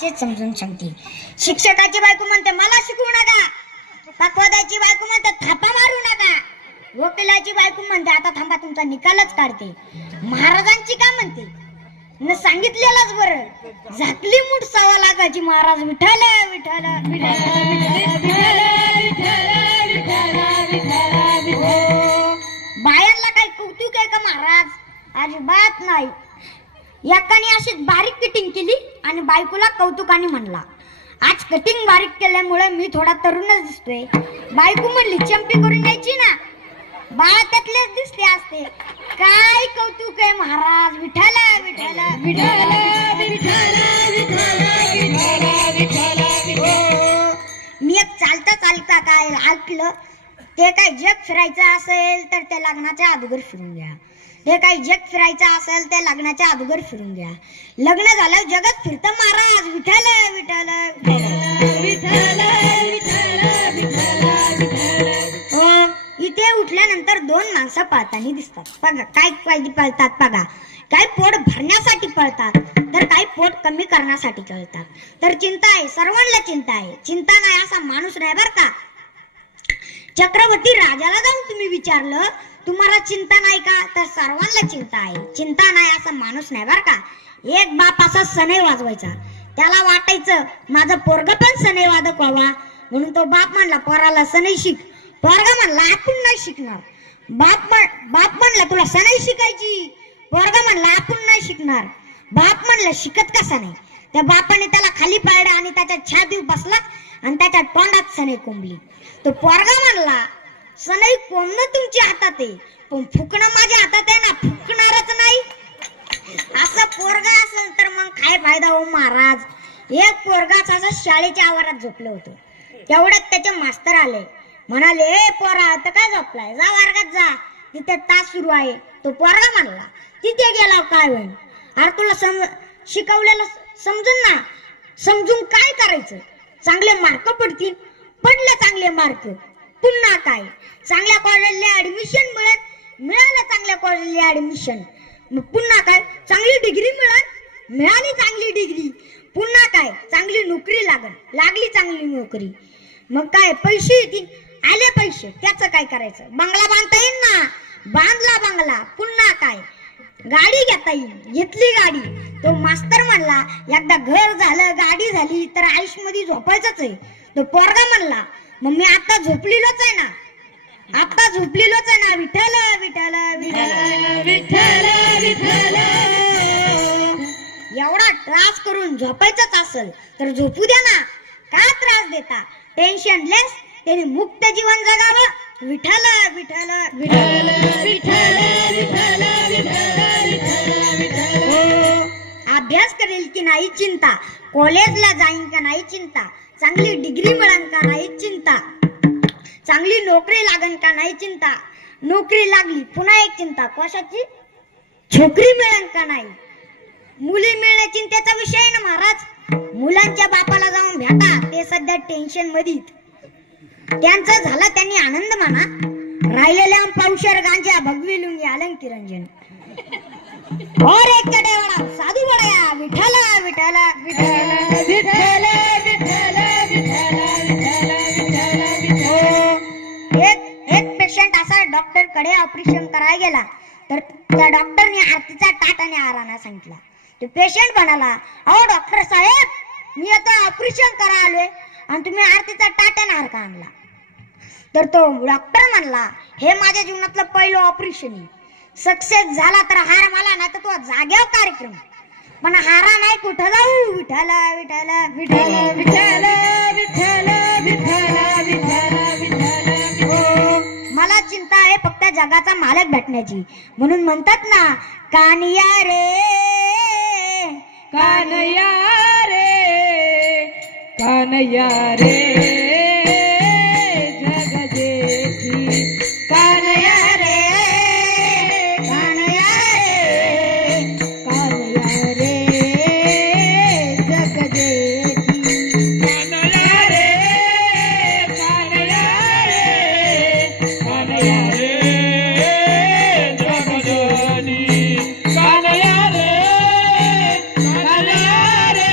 बापचेच समजून सांगते. शिक्षकाची बायको म्हणते मला शिकवू नका, पकवादाची बायको म्हणते थापा मारू नका, वकिलाची बायको म्हणते आता थांबा तुमचा निकालच काढते. महाराजांची काय म्हणते न सांगितलेलंच बरं, झाकली मूठ 1.25 लाखाची महाराज विठ्ठल विठ्ठल बायांना काही कौतुक आहे का महाराज? अजिबात नाही. एकाने अशी बारीक कटिंग केली आणि बायकोला कौतुकाने म्हणला, आज कटिंग बारीक केल्यामुळे मी थोडा तरुणच दिसतोय. बायको म्हणली चंपी करून द्यायची ना, बाळा त्यातलेच दिसते असते. काय कौतुक आहे महाराज? विठ्ठल विठ्ठल विठ्ठल मी एक चालता काय ऐकलं, ते काय जग फिरायचं असेल तर ते लग्नाच्या अगोदर फिरून घ्या. ते काही जग फिरायचं असेल ते लग्नाच्या अगोदर फिरून घ्या. लग्न झालं जगत फिरतं महाराज. विठ्ठल विठ्ठल विठ्ठल इथे उठल्यानंतर 2 माणसं पळताना दिसतात. बघा काय पळतात बघा. काय पोट भरण्यासाठी पळतात तर काही पोट कमी करण्यासाठी पळतात. तर चिंता आहे, सर्वांना चिंता आहे. चिंता नाही असा माणूस नाही बर का. चक्रवर्ती राजाला जाऊन तुम्ही विचारलं तुम्हाला चिंता नाही का, तर सर्वांना चिंता आहे. चिंता नाही असा माणूस नाही बर का. एक बाप असा सनई वाजवायचा, त्याला वाटायचं माझं पोरग पण सनई वादक व्हावा, म्हणून तो बाप म्हणला पोराला सनई शिक. पोरगा म्हणला आपण नाही शिकणार. बाप म्हणला तुला सनई शिकायची, पोरगा म्हणला आपण नाही शिकणार. बाप म्हणला शिकत कसा नाही. त्या बापाने त्याला खाली पाडलं आणि त्याच्या छातीवर बसला आणि त्याच्या तोंडात सनई कोंबली. तो पोरगा म्हणला सनई कोंबणं तुमच्या हातात आहे, पण फुकणं माझ्या हातात आहे ना, फुकणारच नाही. असं पोरगा असेल तर मग काय फायदा हो महाराज. एक पोरगा असं शाळेच्या आवारात झोपलं होतं. तेवढ्यात त्याचे मास्तर आले, म्हणाले ए पोरा आता काय झोपलाय, जा वर्गात जा, तिथे तास सुरू आहे. तो पोरगा म्हणला तिथे गेला काय होईल, अरे तुला शिकवलेलं समजून ना, समजून काय करायचं. चांगले मार्क पडतील, पडले चांगले मार्क, पुन्हा काय चांगल्या कॉलेजला ऍडमिशन मिळालं चांगल्या कॉलेजला ऍडमिशन, पुन्हा काय चांगली डिग्री मिळाली चांगली डिग्री, पुन्हा काय चांगली नोकरी लागली चांगली नोकरी. मग काय पैसे येतील, आले पैसे, त्याचं काय करायचं. बंगला बांधता येईल ना, बांधला बंगला, पुन्हा काय गाडी घेता येईल, घेतली गाडी. तो मास्तर म्हणला एकदा घर झालं गाडी झाली तर आयुष्यामध्ये झोपायचंच आहे. तो पोरगा म्हणला मग मी आता झोपलेलोच आहे ना, आता झोपलेलोच आहे ना. विठ्ठल विठ्ठल विठ्ठल विठ्ठल विठ्ठल एवढा त्रास करून झोपायचंच असेल तर झोपू द्या ना, का त्रास देता. टेन्शन लेस, त्याने मुक्त जीवन जगावं. विठ्ठल विठ्ठल विठ्ठल विठ्ठल विठ्ठल विठ्ठल. अभ्यास करेल की नाही चिंता, कॉलेजला जाईन का नाही चिंता, चांगली डिग्री मिळेल का नाही चिंता, चांगली नोकरी लागेल का नाही चिंता. नोकरी लागली पुन्हा एक चिंता, कशाची, छोकरी मिळेल का नाही. मुली मिळणे चिंतेचा विषय आहे ना महाराज. मुलांच्या बापाला जाऊन भेटा, ते सध्या टेन्शन मध्ये. त्यांचं झालं त्यांनी आनंद म्हणा, राहिलेल्या पावशर गांजा भगवी लुंगी अलंकी रंजन और एक चढेवाडा साधू बडया. विठ्ठल विठ्ठल विठ्ठल विठ्ठल विठ्ठल विठ्ठल. एक पेशंट असा डॉक्टर कडे ऑपरेशन करायला गेला तर त्या डॉक्टरने आरतीचा टाटाने आराना सांगितला. तो पेशंट म्हणाला अहो डॉक्टर साहेब मी आता ऑपरेशन करा आलोय आणि तुम्ही आरतीचा टाटाने हार का आणला. तर तो डॉक्टर म्हणला हे माझ्या जीवनातलं पहिलं ऑपरेशन आहे, सक्सेस झाला तर हार मला, नाही तर तो जाग्यावर कार्यक्रम, पण हारा नाही कुठं जाऊ. विठ्ठल विठ्ठल विठ्ठल विठ्ठल विठ्ठल विठ्ठल विठ्ठल विठ्ठल. मला चिंता आहे फक्त जगाचा मालक भेटण्याची, म्हणून म्हणतात ना कानिया रे कानया रे कानया रे जग जेठी कानया रे कानया रे कानया रे जग जेठी कानया रे कानया रे कानया रे जग जेठी कानया रे कानया रे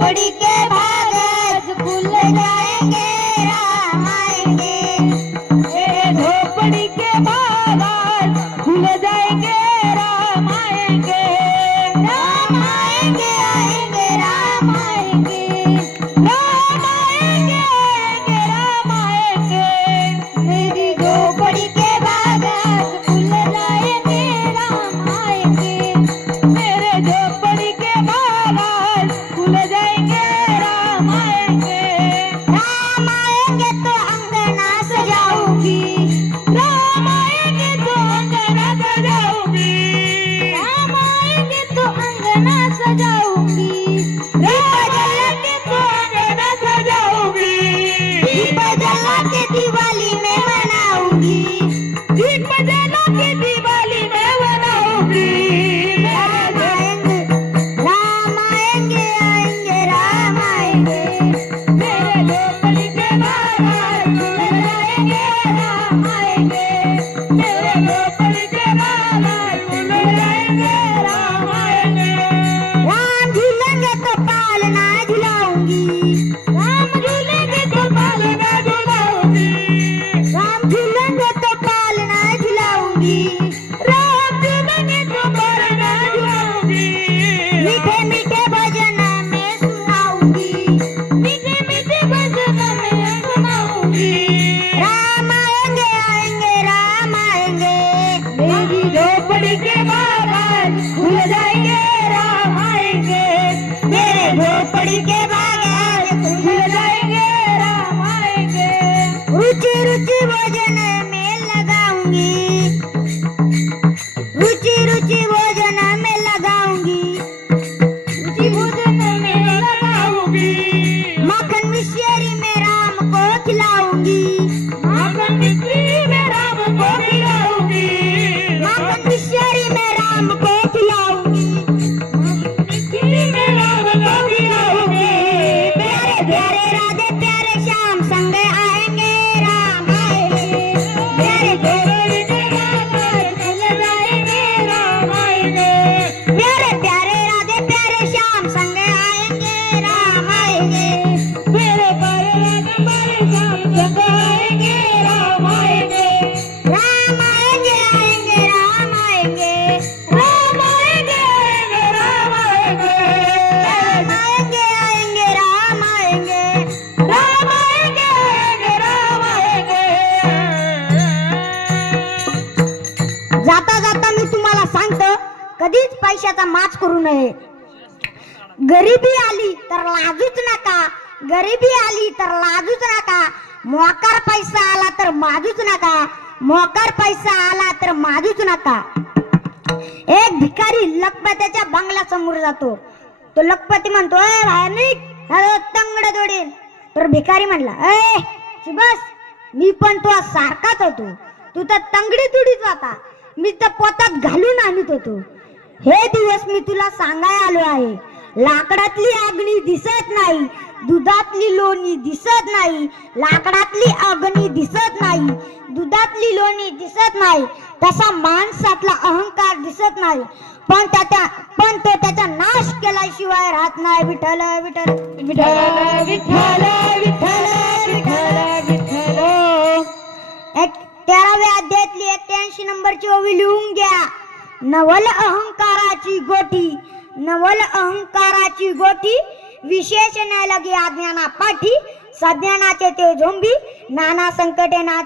झोपड़ी के बाग खुल जाएंगे राम आएंगे मेरे झोपड़ी के बागान खुल जाएंगे राम आएंगे राम आएंगे आएंगे राम आएंगे राम आएंगे आएंगे राम आएंगे मेरी झोपड़ी के बाग खुल जाएंगे राम आएंगे मेरे झोपड़ी के बागान खुल जाएंगे राम आएंगे राम आएंगे तो अंगना सजाऊंगी राम आएंगे तो अंगना सजाऊंगी राम आएंगे तो अंगना सजाऊंगी राम आएंगे तो अंगना सजाऊंगी दीप जला के दिवाली में मनाऊंगी दीप जला के दिवाली में बनाऊंगी राम आएंगे आएंगे राम आएंगे मेरे झोपड़ी के बागान खुल जाएंगे राम आएंगे मेरे झोपड़ी के बागान खुल जाएंगे राम आएंगे राम झूलेंगे तो पालना झुलाऊंगी राम झूलेंगे तो पालना झुलाऊंगी राम झूलेंगे तो पालना झुलाऊंगी राम झूलेंगे तो पालना झुलाऊंगी मीठे मीठे भजन में सुनाऊंगी मीठे मीठे भजन में सुनाऊंगी राम आएंगे आएंगे राम आएंगे मेरी झोपड़ी के बागान खुल जाएंगे राम आएंगे मेरे झोपड़ी के बाग खुल जाएंगे राम आएंगे रुचि रुचि भोजन में लगाऊंगी रुचि रुचि भोजन में लगाऊंगी रुचि भोजन में लगाऊंगी माखन मिश्री में राम को खिलाऊंगी माखन मिश्री में राम को खिलाऊंगी माखन मिश्री में राम को खिलाऊंगी मिश्री में राम को खिलाऊंगी प्यारे प्यारे राधे प्यारे श्याम संग आएंगे राम आएंगे प्यारे झोपड़ी के बागान खुल जाएंगे राम आएंगे प्यारे प्यारे राधे प्यारे श्याम संग आएंगे राम आएंगे मेरे प्यारे राधे प्यारे श्याम संग आएंगे राम आएंगे राम आएंगे आएंगे राम आएंगे राम आएंगे आएंगे राम आएंगे राम आएंगे आएंगे राम आएंगे राम आएंगे आएंगे राम आएंगे जाता जाता मी तुम्हाला सांगतो कधीच पैशाचा माच करू नये गरिबी आली तर लाजूच नका गरिबी आली तर लाजूच नका मोकार पैसा आला तर माजूच नका मोकार पैसा आला तर माजूच नका एक भिकारी लखपतीच्या बंगल्यासमोर जातो तो लखपती म्हणतो ए बाहेर निघ तंगड जोडेल तर भिकारी म्हणला ए बस मी पण तो सारखाच होतो तू तर तंगडी तुडीच होता मी तर पोटात घालून आणत होतो हे दिवस मी तुला सांगाय आलो आहे लाकडातली अग्नी दिसत नाही दुधातली लोणी दिसत नाही लाकडातली अग्नी दिसत नाही दुधातली लोणी दिसत नाही तसा माणसातला अहंकार दिसत नाही पण तो त्याचा नाश केल्याशिवाय राहत नाही विठ्ठल विठ्ठल विठ्ठल विठ्ठल विठ्ठल विठ्ठल विठ्ठल 13व्या अध्यायातली 81 नंबरची ओवी लिहून घ्या नवल अहंकाराची गोठी विशेष न लगे अज्ञाना पाठी सज्ञानाचे ते झोंबी नाना संकटे ना